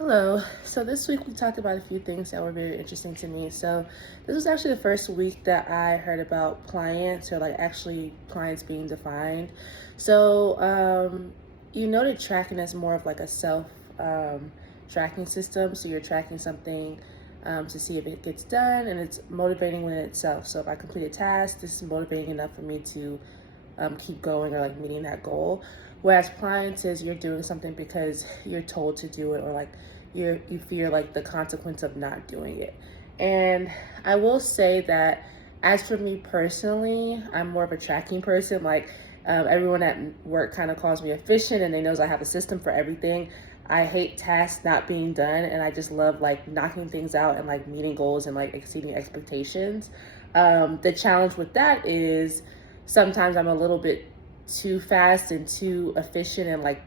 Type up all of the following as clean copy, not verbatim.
Hello. So this week we talked about a few things that were very interesting to me. So this was actually the first week that I heard about clients or like actually clients being defined. So you know that tracking is more of like a self tracking system. So you're tracking something to see if it gets done and it's motivating within itself. So if I complete a task, this is motivating enough for me to keep going or like meeting that goal. Whereas clients is you're doing something because you're told to do it or like you fear like the consequence of not doing it. And I will say that as for me personally, I'm more of a tracking person. Like everyone at work kind of calls me efficient and they knows I have a system for everything. I hate tasks not being done and I just love like knocking things out and like meeting goals and like exceeding expectations. The challenge with that is sometimes I'm a little bit too fast and too efficient, and like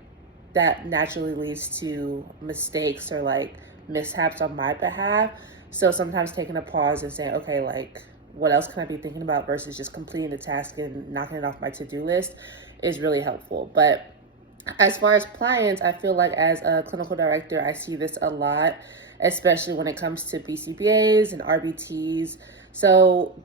that naturally leads to mistakes or like mishaps on my behalf. So sometimes taking a pause and saying, okay, like what else can I be thinking about versus just completing the task and knocking it off my to-do list is really helpful. But as far as clients, I feel like as a clinical director, I see this a lot, especially when it comes to BCBAs and RBTs. So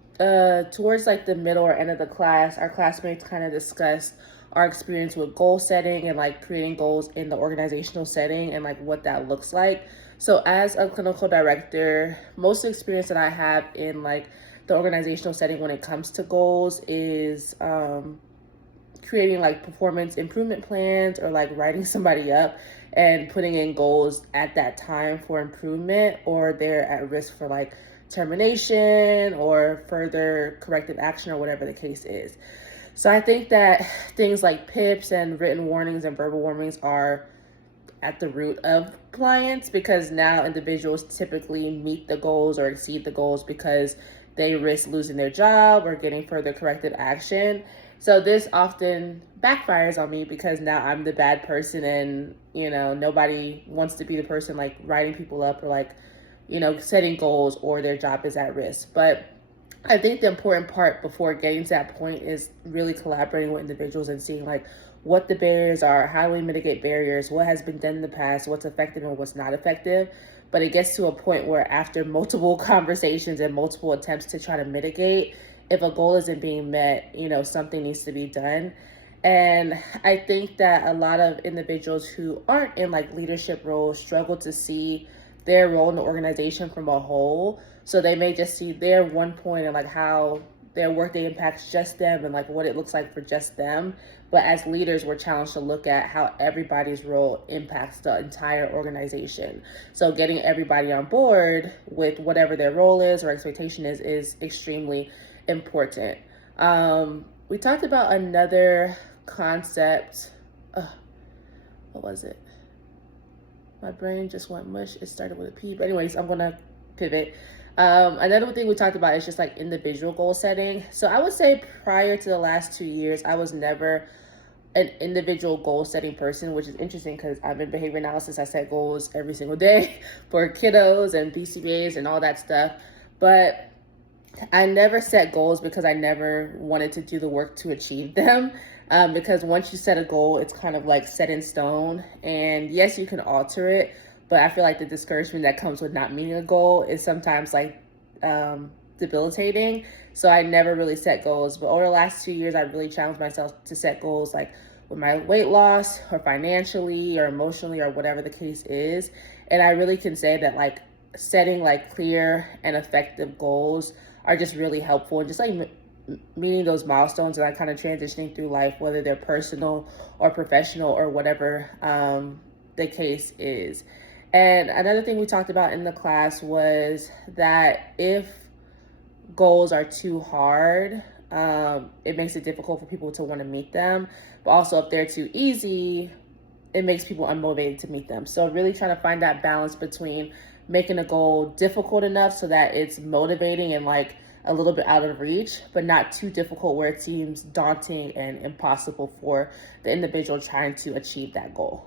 towards like the middle or end of the class, our classmates kind of discussed our experience with goal setting and like creating goals in the organizational setting and like what that looks like. So as a clinical director, most experience that I have in like the organizational setting when it comes to goals is creating like performance improvement plans or like writing somebody up and putting in goals at that time for improvement, or they're at risk for like termination or further corrective action or whatever the case is. So I think that things like PIPs and written warnings and verbal warnings are at the root of clients, because now individuals typically meet the goals or exceed the goals because they risk losing their job or getting further corrective action. So this often backfires on me because now I'm the bad person, and nobody wants to be the person like writing people up or like setting goals, or their job is at risk. But I think the important part before getting to that point is really collaborating with individuals and seeing like what the barriers are, how do we mitigate barriers, what has been done in the past, what's effective and what's not effective. But it gets to a point where after multiple conversations and multiple attempts to try to mitigate, if a goal isn't being met, something needs to be done. And I think that a lot of individuals who aren't in like leadership roles struggle to see their role in the organization from a whole. So they may just see their one point and like how their workday impacts just them and like what it looks like for just them. But as leaders, we're challenged to look at how everybody's role impacts the entire organization. So getting everybody on board with whatever their role is or expectation is extremely important. We talked about another concept. What was it? My brain just went mush. It started with a P. But anyways, I'm going to pivot. Another thing we talked about is just like individual goal setting. So I would say prior to the last 2 years, I was never an individual goal setting person, which is interesting because I'm in behavior analysis. I set goals every single day for kiddos and BCBAs and all that stuff. But I never set goals because I never wanted to do the work to achieve them. Because once you set a goal, it's kind of like set in stone. And yes, you can alter it, but I feel like the discouragement that comes with not meeting a goal is sometimes like debilitating. So I never really set goals. But over the last 2 years, I really challenged myself to set goals like with my weight loss or financially or emotionally or whatever the case is. And I really can say that like setting like clear and effective goals are just really helpful, and just like meeting those milestones and like kind of transitioning through life, whether they're personal or professional or whatever the case is. And another thing we talked about in the class was that if goals are too hard, it makes it difficult for people to want to meet them. But also, if they're too easy, it makes people unmotivated to meet them. So really trying to find that balance between making a goal difficult enough so that it's motivating and like a little bit out of reach, but not too difficult where it seems daunting and impossible for the individual trying to achieve that goal.